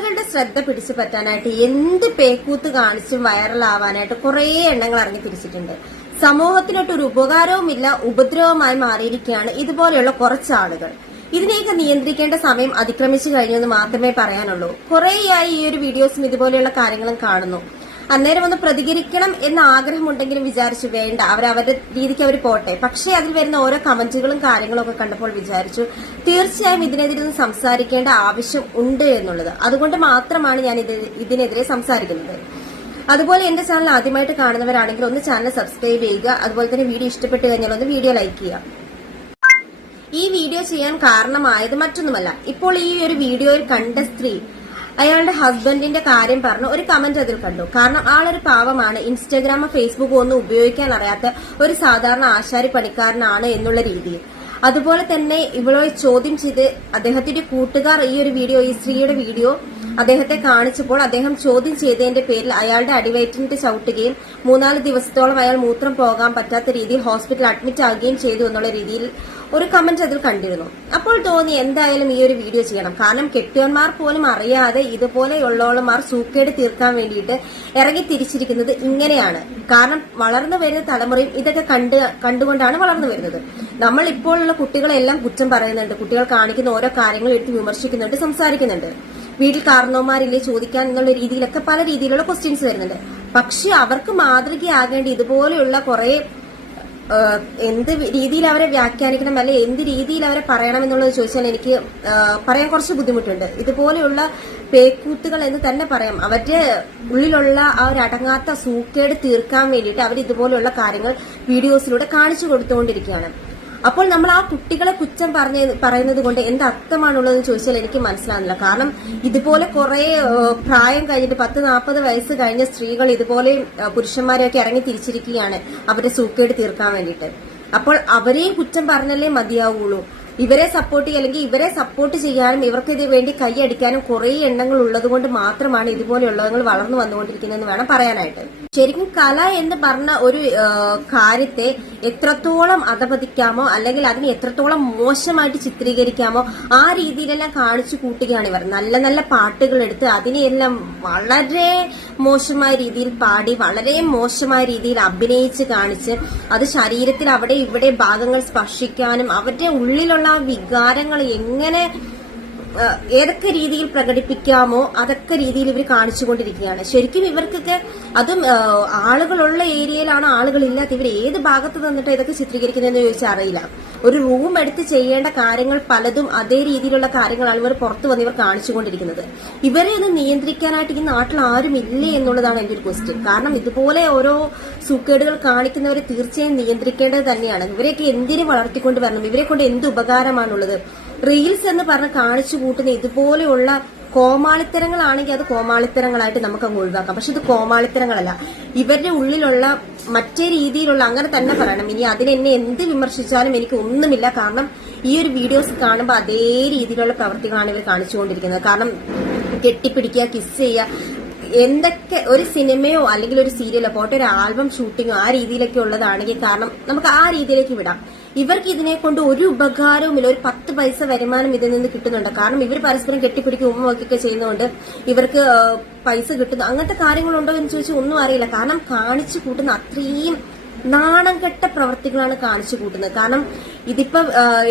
ആളുകളുടെ ശ്രദ്ധ പിടിച്ചു പറ്റാനായിട്ട് എന്ത് പേക്കൂത്ത് കാണിച്ചും വൈറലാവാനായിട്ട് കുറേ എണ്ണങ്ങൾ ഇറങ്ങി തിരിച്ചിട്ടുണ്ട്. സമൂഹത്തിനൊട്ട് ഒരു ഉപകാരവുമില്ല ഉപദ്രവമായി മാറിയിരിക്കുകയാണ് ഇതുപോലെയുള്ള കുറച്ച് ആളുകൾ. ഇതിനെയൊക്കെ നിയന്ത്രിക്കേണ്ട സമയം അതിക്രമിച്ചു കഴിഞ്ഞു എന്ന് മാത്രമേ പറയാനുള്ളൂ. കുറേയായി ഈ ഒരു വീഡിയോസും ഇതുപോലെയുള്ള കാര്യങ്ങളും കാണുന്നു. അന്നേരം ഒന്ന് പ്രതികരിക്കണം എന്ന ആഗ്രഹമുണ്ടെങ്കിലും വിചാരിച്ചു വേണ്ട. അവർ അവരുടെ രീതിക്ക് അവർ പോട്ടെ. പക്ഷേ അതിൽ വരുന്ന ഓരോ കമന്റുകളും കാര്യങ്ങളും ഒക്കെ കണ്ടപ്പോൾ വിചാരിച്ചു തീർച്ചയായും ഇതിനെതിരെ സംസാരിക്കേണ്ട ആവശ്യം ഉണ്ട് എന്നുള്ളത്. അതുകൊണ്ട് മാത്രമാണ് ഞാൻ ഇത് ഇതിനെതിരെ സംസാരിക്കുന്നത്. അതുപോലെ എന്റെ ചാനൽ ആദ്യമായിട്ട് കാണുന്നവരാണെങ്കിൽ ഒന്ന് ചാനൽ സബ്സ്ക്രൈബ് ചെയ്യുക. അതുപോലെ തന്നെ വീഡിയോ ഇഷ്ടപ്പെട്ട് കഴിഞ്ഞാൽ ഒന്ന് വീഡിയോ ലൈക്ക് ചെയ്യുക. ഈ വീഡിയോ ചെയ്യാൻ കാരണമായത് മറ്റൊന്നുമല്ല. ഇപ്പോൾ ഈ ഒരു വീഡിയോയിൽ കണ്ട സ്ത്രീ അയാളുടെ ഹസ്ബൻഡിന്റെ കാര്യം പറഞ്ഞു. ഒരു കമന്റ് അതിൽ കണ്ടു. കാരണം ആളൊരു പാവമാണ്. ഇൻസ്റ്റാഗ്രാമോ ഫേസ്ബുക്കോ ഒന്നും ഉപയോഗിക്കാൻ അറിയാത്ത ഒരു സാധാരണ ആശാരി പണിക്കാരനാണ് എന്നുള്ള രീതിയിൽ. അതുപോലെ തന്നെ ഇവളെ ചോദ്യം ചെയ്ത് അദ്ദേഹത്തിന്റെ കൂട്ടുകാർ ഈ ഒരു വീഡിയോ ഈ സ്ത്രീയുടെ വീഡിയോ അദ്ദേഹത്തെ കാണിച്ചപ്പോൾ അദ്ദേഹം ചോദ്യം ചെയ്തതിന്റെ പേരിൽ അയാളുടെ അടിവയറ്റിനിട്ട് ചവിട്ടുകയും മൂന്നാൽ ദിവസത്തോളം അയാൾ മൂത്രം പോകാൻ പറ്റാത്ത രീതിയിൽ ഹോസ്പിറ്റലിൽ അഡ്മിറ്റ് ആകുകയും ചെയ്തു എന്നുള്ള രീതിയിൽ ഒരു കമന്റ് അതിൽ കണ്ടിരുന്നു. അപ്പോൾ തോന്നി എന്തായാലും ഈ ഒരു വീഡിയോ ചെയ്യണം. കാരണം കെട്ടിയന്മാർ പോലും അറിയാതെ ഇതുപോലെയുള്ളവളുമാർ സൂക്കേട് തീർക്കാൻ വേണ്ടിയിട്ട് ഇറങ്ങി തിരിച്ചിരിക്കുന്നത് ഇങ്ങനെയാണ്. കാരണം വളർന്നു വരുന്ന തലമുറയും ഇതൊക്കെ കണ്ട് കണ്ടുകൊണ്ടാണ് വളർന്നു വരുന്നത്. നമ്മൾ ഇപ്പോഴുള്ള കുട്ടികളെല്ലാം കുറ്റം പറയുന്നുണ്ട്. കുട്ടികൾ കാണിക്കുന്ന ഓരോ കാര്യങ്ങൾ എടുത്ത് വിമർശിക്കുന്നുണ്ട് സംസാരിക്കുന്നുണ്ട്. വീട്ടിൽ കാരണവന്മാരില്ലേ ചോദിക്കാൻ എന്നുള്ള രീതിയിലൊക്കെ പല രീതിയിലുള്ള ക്വസ്റ്റ്യൻസ് വരുന്നുണ്ട്. പക്ഷെ അവർക്ക് മാതൃകയാകേണ്ട ഇതുപോലെയുള്ള കുറെ എന്ത് രീതിയിൽ അവരെ വ്യാഖ്യാനിക്കണം അല്ലെ എന്ത് രീതിയിൽ അവരെ പറയണം എന്നുള്ളത് ചോദിച്ചാൽ എനിക്ക് പറയാൻ കുറച്ച് ബുദ്ധിമുട്ടുണ്ട്. ഇതുപോലെയുള്ള പേക്കൂത്തുകൾ എന്ന് തന്നെ പറയാം. അവരുടെ ഉള്ളിലുള്ള ആ ഒരു അടങ്ങാത്ത സൂക്കേട് തീർക്കാൻ വേണ്ടിയിട്ട് അവർ ഇതുപോലെയുള്ള കാര്യങ്ങൾ വീഡിയോസിലൂടെ കാണിച്ചു കൊടുത്തുകൊണ്ടിരിക്കുകയാണ്. അപ്പോൾ നമ്മൾ ആ കുട്ടികളെ കുറ്റം പറഞ്ഞ പറയുന്നത് കൊണ്ട് എന്ത് അർത്ഥമാണുള്ളതെന്ന് ചോദിച്ചാൽ എനിക്ക് മനസ്സിലാകുന്നില്ല കാരണം ഇതുപോലെ കുറെ പ്രായം കഴിഞ്ഞിട്ട് പത്ത് നാൽപ്പത് വയസ്സ് കഴിഞ്ഞ സ്ത്രീകൾ ഇതുപോലെ പുരുഷന്മാരെയൊക്കെ ഇറങ്ങി തിരിച്ചിരിക്കുകയാണ് അവരെ സൂക്കേട് തീർക്കാൻ വേണ്ടിയിട്ട്. അപ്പോൾ അവരെയും കുറ്റം പറഞ്ഞല്ലേ മതിയാവുള്ളൂ. ഇവരെ സപ്പോർട്ട് ചെയ്യുക അല്ലെങ്കിൽ ഇവരെ സപ്പോർട്ട് ചെയ്യാനും ഇവർക്ക് ഇത് വേണ്ടി കൈയടിക്കാനും കുറെ എണ്ണങ്ങൾ ഉള്ളത് കൊണ്ട് മാത്രമാണ് ഇതുപോലെയുള്ളതങ്ങൾ വളർന്നു വന്നുകൊണ്ടിരിക്കുന്നതെന്ന് വേണം പറയാനായിട്ട്. ശരിക്കും കല എന്ന് പറഞ്ഞ ഒരു കാര്യത്തെ എത്രത്തോളം അധപതിക്കാമോ അല്ലെങ്കിൽ അതിനെ എത്രത്തോളം മോശമായിട്ട് ചിത്രീകരിക്കാമോ ആ രീതിയിലെല്ലാം കാണിച്ചു കൂട്ടുകയാണ് ഇവർ. നല്ല നല്ല പാട്ടുകൾ എടുത്ത് അതിനെയെല്ലാം വളരെ മോശമായ രീതിയിൽ പാടി വളരെ മോശമായ രീതിയിൽ അഭിനയിച്ച് കാണിച്ച് അത് ശരീരത്തിൽ അവിടെ ഇവിടെ ഭാഗങ്ങൾ സ്പർശിക്കാനും അവരുടെ ഉള്ളിലുള്ള വികാരങ്ങൾ എങ്ങനെ ഏതൊക്കെ രീതിയിൽ പ്രകടിപ്പിക്കാമോ അതൊക്കെ രീതിയിൽ ഇവർ കാണിച്ചുകൊണ്ടിരിക്കുകയാണ്. ശരിക്കും ഇവർക്കൊക്കെ അതും ആളുകളുള്ള ഏരിയയിലാണ് ആളുകളില്ലാത്ത ഇവർ ഏത് ഭാഗത്ത് നിന്നിട്ട് ഇതൊക്കെ ചിത്രീകരിക്കുന്നതെന്ന് ചോദിച്ചാൽ അറിയില്ല. ഒരു റൂം എടുത്ത് ചെയ്യേണ്ട കാര്യങ്ങൾ പലതും അതേ രീതിയിലുള്ള കാര്യങ്ങളാണ് ഇവർ പുറത്തു വന്ന് ഇവർ കാണിച്ചുകൊണ്ടിരിക്കുന്നത്. ഇവരെ ഒന്ന് നിയന്ത്രിക്കാനായിട്ട് ഈ നാട്ടിൽ ആരും ഇല്ലേ എന്നുള്ളതാണ് എന്റെ ഒരു ക്വസ്റ്റ്യൻ കാരണം ഇതുപോലെ ഓരോ സൂക്കേടുകൾ കാണിക്കുന്നവരെ തീർച്ചയായും നിയന്ത്രിക്കേണ്ടത് തന്നെയാണ്. ഇവരെയൊക്കെ എന്തിനു വളർത്തിക്കൊണ്ട് വരണം? ഇവരെ കൊണ്ട് എന്ത് ഉപകാരമാണുള്ളത്? റീൽസ് എന്ന് പറഞ്ഞ് കാണിച്ചു കൂട്ടുന്ന ഇതുപോലെയുള്ള കോമാളിത്തരങ്ങളാണെങ്കിൽ അത് കോമാളിത്തരങ്ങളായിട്ട് നമുക്ക് അങ്ങ് ഒഴിവാക്കാം. പക്ഷെ ഇത് കോമാളിത്തരങ്ങളല്ല. ഇവരുടെ ഉള്ളിലുള്ള മറ്റേ രീതിയിലുള്ള അങ്ങനെ തന്നെ പറയണം. ഇനി അതിനെന്നെ എന്ത് വിമർശിച്ചാലും എനിക്ക് ഒന്നുമില്ല. കാരണം ഈ ഒരു വീഡിയോസ് കാണുമ്പോൾ അതേ രീതിയിലുള്ള പ്രവർത്തികളാണ് ഇവർ കാണിച്ചുകൊണ്ടിരിക്കുന്നത്. കാരണം കെട്ടിപ്പിടിക്കുക കിസ് ചെയ്യുക എന്തൊക്കെ ഒരു സിനിമയോ അല്ലെങ്കിൽ ഒരു സീരിയലോ പോട്ടെ ഒരു ആൽബം ഷൂട്ടിങ്ങോ ആ രീതിയിലൊക്കെ ഉള്ളതാണെങ്കിൽ കാരണം നമുക്ക് ആ രീതിയിലേക്ക് വിടാം. ഇവർക്ക് ഇതിനെ കൊണ്ട് ഒരു ഉപകാരവുമില്ല. ഒരു പത്ത് പൈസ വരുമാനം ഇതിൽ നിന്ന് കിട്ടുന്നുണ്ട്. കാരണം ഇവർ പരസ്പരം കെട്ടിപ്പിടിക്കും ഉമ്മ വയ്ക്കൊക്കെ ചെയ്യുന്നതുകൊണ്ട് ഇവർക്ക് പൈസ കിട്ടുന്നു. അങ്ങനത്തെ കാര്യങ്ങളുണ്ടോ എന്ന് ചോദിച്ചാൽ ഒന്നും അറിയില്ല. കാരണം കാണിച്ചു കൂട്ടുന്ന അത്രയും നാണം കെട്ട പ്രവർത്തികളാണ് കാണിച്ചു കൂട്ടുന്നത്. കാരണം ഇതിപ്പോ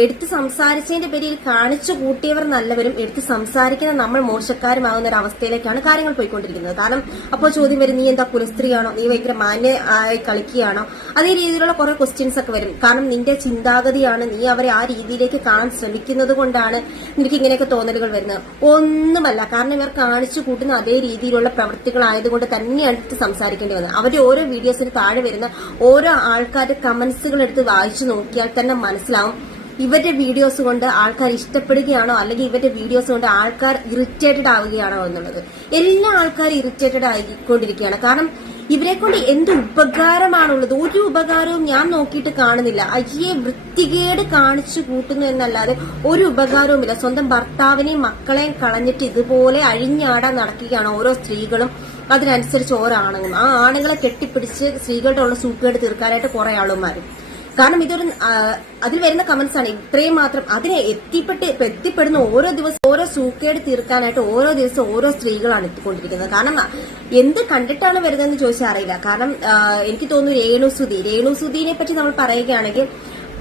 എടുത്ത് സംസാരിച്ചതിന്റെ പേരിൽ കാണിച്ചു കൂട്ടിയവർ നല്ലവരും എടുത്ത് സംസാരിക്കുന്ന നമ്മൾ മോശക്കാരുമാകുന്ന ഒരു അവസ്ഥയിലേക്കാണ് കാര്യങ്ങൾ പോയിക്കൊണ്ടിരിക്കുന്നത്. കാരണം അപ്പോൾ ചോദ്യം വരും നീ എന്താ കുലസ്ത്രീയാണോ? നീ ഭയങ്കര മാന്യ ആയി കളിക്കുകയാണോ? അതേ രീതിയിലുള്ള കുറെ ക്വസ്റ്റ്യൻസ് ഒക്കെ വരും. കാരണം നിന്റെ ചിന്താഗതിയാണ് നീ അവരെ ആ രീതിയിലേക്ക് കാണാൻ ശ്രമിക്കുന്നത് കൊണ്ടാണ് നിനക്ക് ഇങ്ങനെയൊക്കെ തോന്നലുകൾ വരുന്നത്. ഒന്നുമല്ല കാരണം ഇവർ കാണിച്ചു കൂട്ടുന്ന അതേ രീതിയിലുള്ള പ്രവൃത്തികളായതുകൊണ്ട് തന്നെയാണ് എടുത്ത് സംസാരിക്കേണ്ടി വന്നത്. അവരുടെ ഓരോ വീഡിയോസിന് താഴെ വരുന്ന ഓരോ ആൾക്കാരുടെ കമന്റ്സുകൾ എടുത്ത് വായിച്ചു നോക്കിയാൽ തന്നെ മനസ്സിലാവും. ഇവരുടെ വീഡിയോസ് കൊണ്ട് ആൾക്കാർ ഇഷ്ടപ്പെടുകയാണോ? അല്ലെങ്കിൽ ഇവരുടെ വീഡിയോസ് കൊണ്ട് ആൾക്കാർ ഇറിറ്റേറ്റഡ് ആവുകയാണോ എന്നുള്ളത്. എല്ലാ ആൾക്കാരും ഇറിറ്റേറ്റഡ് ആയിക്കൊണ്ടിരിക്കുകയാണ്. കാരണം ഇവരെ കൊണ്ട് എന്ത് ഉപകാരമാണുള്ളത്? ഒരു ഉപകാരവും ഞാൻ നോക്കിയിട്ട് കാണുന്നില്ല. അയ്യേ വൃത്തികേട് കാണിച്ചു കൂട്ടുന്നു എന്നല്ലാതെ ഒരു ഉപകാരവുമില്ല. സ്വന്തം ഭർത്താവിനെയും മക്കളെയും കളഞ്ഞിട്ട് ഇതുപോലെ അഴിഞ്ഞാടാൻ നടക്കുകയാണ് ഓരോ സ്ത്രീകളും. അതിനനുസരിച്ച് ഓരോ ആണുങ്ങളും. ആ ആണുങ്ങളെ കെട്ടിപ്പിടിച്ച് സ്ത്രീകളുടെ ഉള്ള സൂക്കേട് തീർക്കാനായിട്ട് കുറെ ആളുമാരും. കാരണം ഇതൊരു അതിൽ വരുന്ന കമന്റ്സ് ആണ്. ഇത്രയും മാത്രം അതിനെ എത്തിപ്പെട്ട് എത്തിപ്പെടുന്ന ഓരോ ദിവസം ഓരോ സൂക്കേട് തീർക്കാനായിട്ട് ഓരോ ദിവസം ഓരോ സ്ത്രീകളാണ് എത്തിക്കൊണ്ടിരിക്കുന്നത്. കാരണം എന്ത് കണ്ടിട്ടാണ് വരുന്നതെന്ന് ചോദിച്ചാൽ അറിയില്ല. കാരണം എനിക്ക് തോന്നുന്നു രേണുസുതി രേണുസുതിനെ പറ്റി നമ്മൾ പറയുകയാണെങ്കിൽ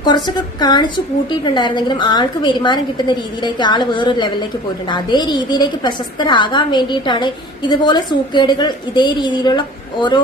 കുറച്ചൊക്കെ കാണിച്ചു കൂട്ടിയിട്ടുണ്ടായിരുന്നെങ്കിലും ആൾക്ക് വരുമാനം കിട്ടുന്ന രീതിയിലേക്ക് ആൾ വേറൊരു ലെവലിലേക്ക് പോയിട്ടുണ്ട്. അതേ രീതിയിലേക്ക് പ്രശസ്തരാകാൻ വേണ്ടിയിട്ടാണ് ഇതുപോലെ സൂക്കേടുകൾ ഇതേ രീതിയിലുള്ള ഓരോ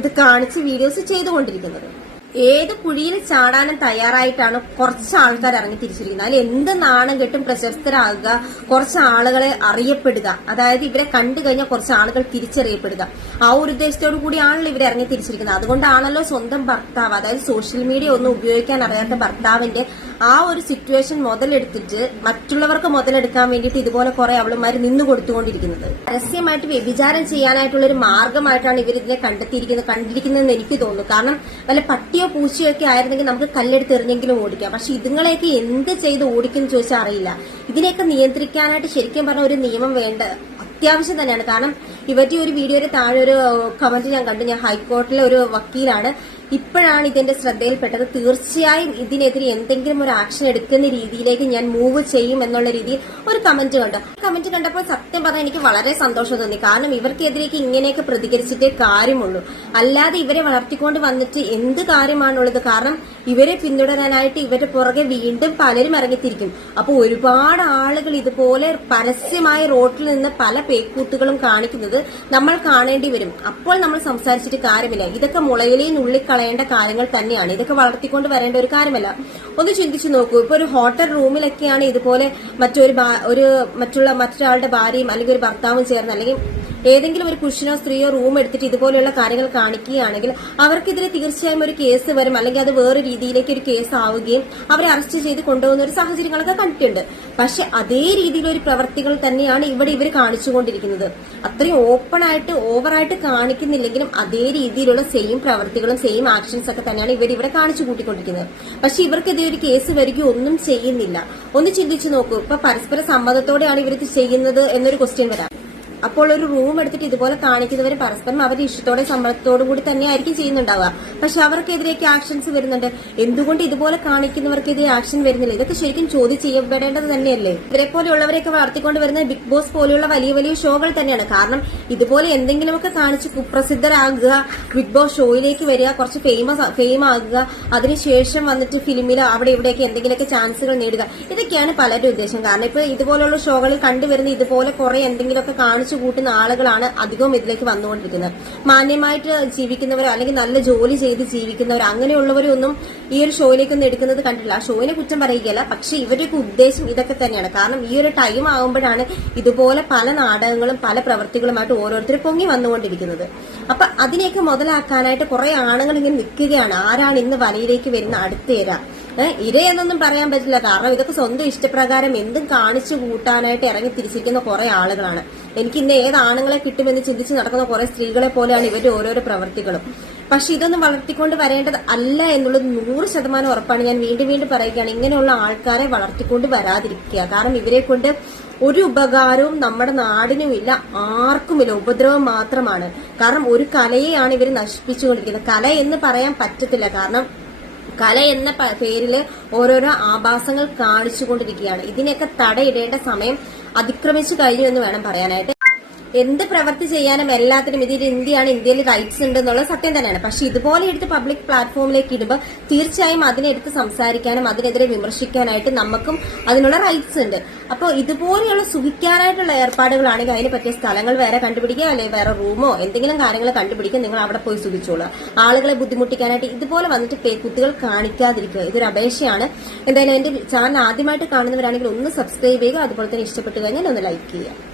ഇത് കാണിച്ച് വീഡിയോസ് ചെയ്തുകൊണ്ടിരിക്കുന്നത്. ഏത് കുഴിയിൽ ചാടാനും തയ്യാറായിട്ടാണ് കുറച്ച് ആൾക്കാർ ഇറങ്ങി തിരിച്ചിരിക്കുന്നത്. അതിൽ എന്ത് നാണം കെട്ടും പ്രശസ്തരാകുക കുറച്ച് ആളുകളെ അറിയപ്പെടുക. അതായത് ഇവരെ കണ്ടു കഴിഞ്ഞാൽ കുറച്ച് ആളുകൾ തിരിച്ചറിയപ്പെടുക. ആ ഒരു ഉദ്ദേശത്തോടു കൂടിയാണല്ലോ ഇവരെ ഇറങ്ങി തിരിച്ചിരിക്കുന്നത്. അതുകൊണ്ടാണല്ലോ സ്വന്തം ഭർത്താവ് അതായത് സോഷ്യൽ മീഡിയ ഒന്നും ഉപയോഗിക്കാൻ അറിയാത്ത ഭർത്താവിന്റെ ആ ഒരു സിറ്റുവേഷൻ മുതലെടുത്തിട്ട് മറ്റുള്ളവർക്ക് മുതലെടുക്കാൻ വേണ്ടിയിട്ട് ഇതുപോലെ കുറെ അവളുമാർ നിന്ന് കൊടുത്തുകൊണ്ടിരിക്കുന്നത്. പരസ്യമായിട്ട് വ്യഭിചാരം ചെയ്യാനായിട്ടുള്ള ഒരു മാർഗമായിട്ടാണ് ഇവർ ഇതിനെ കണ്ടെത്തിയിരിക്കുന്നത് കണ്ടിരിക്കുന്നതെന്ന് എനിക്ക് തോന്നുന്നു. കാരണം വല്ല പട്ടിയോ പൂച്ചയോ ഒക്കെ ആയിരുന്നെങ്കിൽ നമുക്ക് കല്ലെടുത്ത് എറിഞ്ഞെങ്കിലും ഓടിക്കാം. പക്ഷെ ഇതുങ്ങളെയൊക്കെ എന്ത് ചെയ്ത് ഓടിക്കും ചോദിച്ചാൽ അറിയില്ല. ഇതിനെയൊക്കെ നിയന്ത്രിക്കാനായിട്ട് ശരിക്കും പറഞ്ഞ ഒരു നിയമം വേണ്ട അത്യാവശ്യം തന്നെയാണ്. കാരണം ഇവരുടെ ഒരു വീഡിയോയുടെ താഴെ ഒരു കമന്റ് ഞാൻ കണ്ടു. ഞാൻ ഹൈക്കോർട്ടിലെ ഒരു വക്കീലാണ്. ഇപ്പോഴാണ് ഇതിന്റെ ശ്രദ്ധയിൽപ്പെട്ടത്. തീർച്ചയായും ഇതിനെതിരെ എന്തെങ്കിലും ഒരു ആക്ഷൻ എടുക്കുന്ന രീതിയിലേക്ക് ഞാൻ മൂവ് ചെയ്യും എന്നുള്ള രീതിയിൽ ഒരു കമന്റ് കണ്ടു. കമന്റ് കണ്ടപ്പോൾ സത്യം പറഞ്ഞാൽ എനിക്ക് വളരെ സന്തോഷം തോന്നി. കാരണം ഇവർക്കെതിരേക്ക് ഇങ്ങനെയൊക്കെ പ്രതികരിച്ചിട്ടേ കാര്യമുള്ളൂ. അല്ലാതെ ഇവരെ വളർത്തിക്കൊണ്ട് വന്നിട്ട് എന്ത് കാര്യമാണുള്ളത്? കാരണം ഇവരെ പിന്തുടരാനായിട്ട് ഇവരുടെ പുറകെ വീണ്ടും പലരും ഇറങ്ങിത്തിരിക്കും അപ്പോൾ ഒരുപാട് ആളുകൾ ഇതുപോലെ പരസ്യമായ റോട്ടിൽ നിന്ന് പല പേക്കൂത്തുകളും കാണിക്കുന്നത് നമ്മൾ കാണേണ്ടി വരും. അപ്പോൾ നമ്മൾ സംസാരിച്ചിട്ട് കാര്യമില്ല. ഇതൊക്കെ മുളയിലേ ഉള്ളിക്കളയേണ്ട കാര്യങ്ങൾ തന്നെയാണ്. ഇതൊക്കെ വളർത്തിക്കൊണ്ട് വരേണ്ട ഒരു കാര്യമല്ല. ഒന്ന് ചിന്തിച്ചു നോക്കൂ. ഇപ്പൊ ഒരു ഹോട്ടൽ റൂമിലൊക്കെയാണ് ഇതുപോലെ മറ്റൊരു ഒരു മറ്റുള്ള മറ്റൊരാളുടെ ഭാര്യയും അല്ലെങ്കിൽ ഒരു ഭർത്താവും ചേർന്ന് അല്ലെങ്കിൽ ഏതെങ്കിലും ഒരു പുരുഷനോ സ്ത്രീയോ റൂം എടുത്തിട്ട് ഇതുപോലെയുള്ള കാര്യങ്ങൾ കാണിക്കുകയാണെങ്കിൽ അവർക്കെതിരെ തീർച്ചയായും ഒരു കേസ് വരും. അല്ലെങ്കിൽ അത് വേറെ രീതിയിലേക്ക് ഒരു കേസ് ആവുകയും അവരെ അറസ്റ്റ് ചെയ്ത് കൊണ്ടുപോകുന്ന ഒരു സാഹചര്യങ്ങളൊക്കെ കണ്ടിട്ടുണ്ട്. പക്ഷെ അതേ രീതിയിലൊരു പ്രവർത്തികൾ തന്നെയാണ് ഇവിടെ ഇവർ കാണിച്ചുകൊണ്ടിരിക്കുന്നത്. അത്രയും ഓപ്പൺ ആയിട്ട് ഓവറായിട്ട് കാണിക്കുന്നില്ലെങ്കിലും അതേ രീതിയിലുള്ള സെയിം പ്രവർത്തികളും സെയിം ആക്ഷൻസ് ഒക്കെ തന്നെയാണ് ഇവർ ഇവിടെ കാണിച്ചു കൂട്ടിക്കൊണ്ടിരിക്കുന്നത്. പക്ഷെ ഇവർക്കെതിരെ ഒരു കേസ് വരികയോ ഒന്നും ചെയ്യുന്നില്ല. ഒന്ന് ചിന്തിച്ചു നോക്കൂ. ഇപ്പൊ പരസ്പര സമ്മതത്തോടെയാണ് ഇവർ ഇത് ചെയ്യുന്നത് എന്നൊരു ക്വസ്റ്റ്യൻ വരാം. അപ്പോൾ ഒരു റൂം എടുത്തിട്ട് ഇതുപോലെ കാണിക്കുന്നവർ പരസ്പരം അവരുടെ ഇഷ്ടത്തോടെ സമ്മതത്തോടു കൂടി തന്നെയായിരിക്കും ചെയ്യുന്നുണ്ടാവുക. പക്ഷെ അവർക്കെതിരേക്ക് ആക്ഷൻസ് വരുന്നുണ്ട്. എന്തുകൊണ്ട് ഇതുപോലെ കാണിക്കുന്നവർക്കെതിരെ ആക്ഷൻ വരുന്നില്ല? ഇതൊക്കെ ശരിക്കും ചോദ്യം ചെയ്യപ്പെടേണ്ടത് തന്നെയല്ലേ? ഇവരെ പോലെയുള്ളവരെയൊക്കെ വളർത്തിക്കൊണ്ട് വരുന്ന ബിഗ് ബോസ് പോലെയുള്ള വലിയ വലിയ ഷോകൾ തന്നെയാണ്. കാരണം ഇതുപോലെ എന്തെങ്കിലുമൊക്കെ കാണിച്ച് കുപ്രസിദ്ധരാകുക ബിഗ് ബോസ് ഷോയിലേക്ക് വരിക കുറച്ച് ഫേമസ് ഫെയിം ആകുക അതിനുശേഷം വന്നിട്ട് ഫിലിമിൽ അവിടെ ഇവിടെയൊക്കെ എന്തെങ്കിലുമൊക്കെ ചാൻസുകൾ നേടുക ഇതൊക്കെയാണ് പലരുടെ ഉദ്ദേശം. കാരണം ഇപ്പൊ ഇതുപോലുള്ള ഷോകളിൽ കണ്ടുവരുന്ന ഇതുപോലെ കുറെ എന്തെങ്കിലുമൊക്കെ കാണിച്ചു കൂട്ടുന്ന ആളുകളാണ് അധികവും ഇതിലേക്ക് വന്നുകൊണ്ടിരിക്കുന്നത്. മാന്യമായിട്ട് ജീവിക്കുന്നവരോ അല്ലെങ്കിൽ നല്ല ജോലി ചെയ്ത് ജീവിക്കുന്നവരോ അങ്ങനെയുള്ളവരൊന്നും ഈ ഒരു ഷോയിലേക്കൊന്നും എടുക്കുന്നത് കണ്ടില്ല ആ ഷോയിനെ കുറ്റം പറയുകയല്ല പക്ഷെ ഇവരുടെയൊക്കെ ഉദ്ദേശം ഇതൊക്കെ തന്നെയാണ്. കാരണം ഈ ഒരു ടൈം ആകുമ്പോഴാണ് ഇതുപോലെ പല നാടകങ്ങളും പല പ്രവൃത്തികളുമായിട്ട് ഓരോരുത്തർ പൊങ്ങി വന്നുകൊണ്ടിരിക്കുന്നത്. അപ്പൊ അതിനെയൊക്കെ മുതലാക്കാനായിട്ട് കുറെ ആണുങ്ങൾ ഇങ്ങനെ നിൽക്കുകയാണ്. ആരാണ് ഇന്ന് വലയിലേക്ക് വരുന്ന അടുത്തേര ഇരയെന്നൊന്നും പറയാൻ പറ്റില്ല. കാരണം ഇതൊക്കെ സ്വന്തം ഇഷ്ടപ്രകാരം എന്തും കാണിച്ചു കൂട്ടാനായിട്ട് ഇറങ്ങി തിരിച്ചിരിക്കുന്ന കുറെ ആളുകളാണ്. എനിക്ക് ഇന്ന് ഏത് ആണുങ്ങളെ കിട്ടുമെന്ന് ചിന്തിച്ച് നടക്കുന്ന കുറെ സ്ത്രീകളെ പോലെയാണ് ഇവരുടെ ഓരോരോ പ്രവർത്തികളും. പക്ഷെ ഇതൊന്നും വളർത്തിക്കൊണ്ട് വരേണ്ടത് അല്ല എന്നുള്ളത് നൂറ് ശതമാനം ഉറപ്പാണ്. ഞാൻ വീണ്ടും വീണ്ടും പറയുകയാണ് ഇങ്ങനെയുള്ള ആൾക്കാരെ വളർത്തിക്കൊണ്ട് വരാതിരിക്കുക. കാരണം ഇവരെ കൊണ്ട് ഒരു ഉപകാരവും നമ്മുടെ നാടിനും നാടിനുമില്ല ആർക്കുമില്ല ഉപദ്രവം മാത്രമാണ്. കാരണം ഒരു കലയെയാണ് ഇവർ നശിപ്പിച്ചുകൊണ്ടിരിക്കുന്നത്. കല എന്ന് പറയാൻ പറ്റത്തില്ല. കാരണം കല എന്ന പേരിൽ ഓരോരോ ആഭാസങ്ങൾ കാണിച്ചുകൊണ്ടിരിക്കുകയാണ്. ഇതിനൊക്കെ തടയിടേണ്ട സമയം അതിക്രമിച്ചു കഴിഞ്ഞു എന്ന് വേണം പറയാനായിട്ട്. എന്ത് പ്രവൃത്തി ചെയ്യാനും എല്ലാത്തിനും ഇതിൽ ഇന്ത്യയാണ് ഇന്ത്യയിൽ റൈറ്റ്സ് ഉണ്ട് എന്നുള്ളത് സത്യം തന്നെയാണ്. പക്ഷെ ഇതുപോലെ എടുത്ത് പബ്ലിക് പ്ലാറ്റ്ഫോമിലേക്ക് ഇടുമ്പോൾ തീർച്ചയായും അതിനെടുത്ത് സംസാരിക്കാനും അതിനെതിരെ വിമർശിക്കാനായിട്ട് നമുക്കും അതിനുള്ള റൈറ്റ്സ് ഉണ്ട്. അപ്പോൾ ഇതുപോലെയുള്ള സുഖിക്കാനായിട്ടുള്ള ഏർപ്പാടുകളാണെങ്കിൽ അതിന് പറ്റിയ സ്ഥലങ്ങൾ വേറെ കണ്ടുപിടിക്കുക അല്ലെങ്കിൽ വേറെ റൂമോ എന്തെങ്കിലും കാര്യങ്ങൾ കണ്ടുപിടിക്കുക നിങ്ങൾ അവിടെ പോയി സുഖിച്ചോളൂ ആളുകളെ ബുദ്ധിമുട്ടിക്കാനായിട്ട് ഇതുപോലെ വന്നിട്ട് കുട്ടികൾ കാണിക്കാതിരിക്കുക ഇതൊരു അപേക്ഷയാണ്. എന്തായാലും എന്റെ ചാനൽ ആദ്യമായിട്ട് കാണുന്നവരാണെങ്കിൽ ഒന്ന് സബ്സ്ക്രൈബ് ചെയ്യുക അതുപോലെ തന്നെ ഇഷ്ടപ്പെട്ടു കഴിഞ്ഞാൽ ഒന്ന് ലൈക്ക് ചെയ്യുക.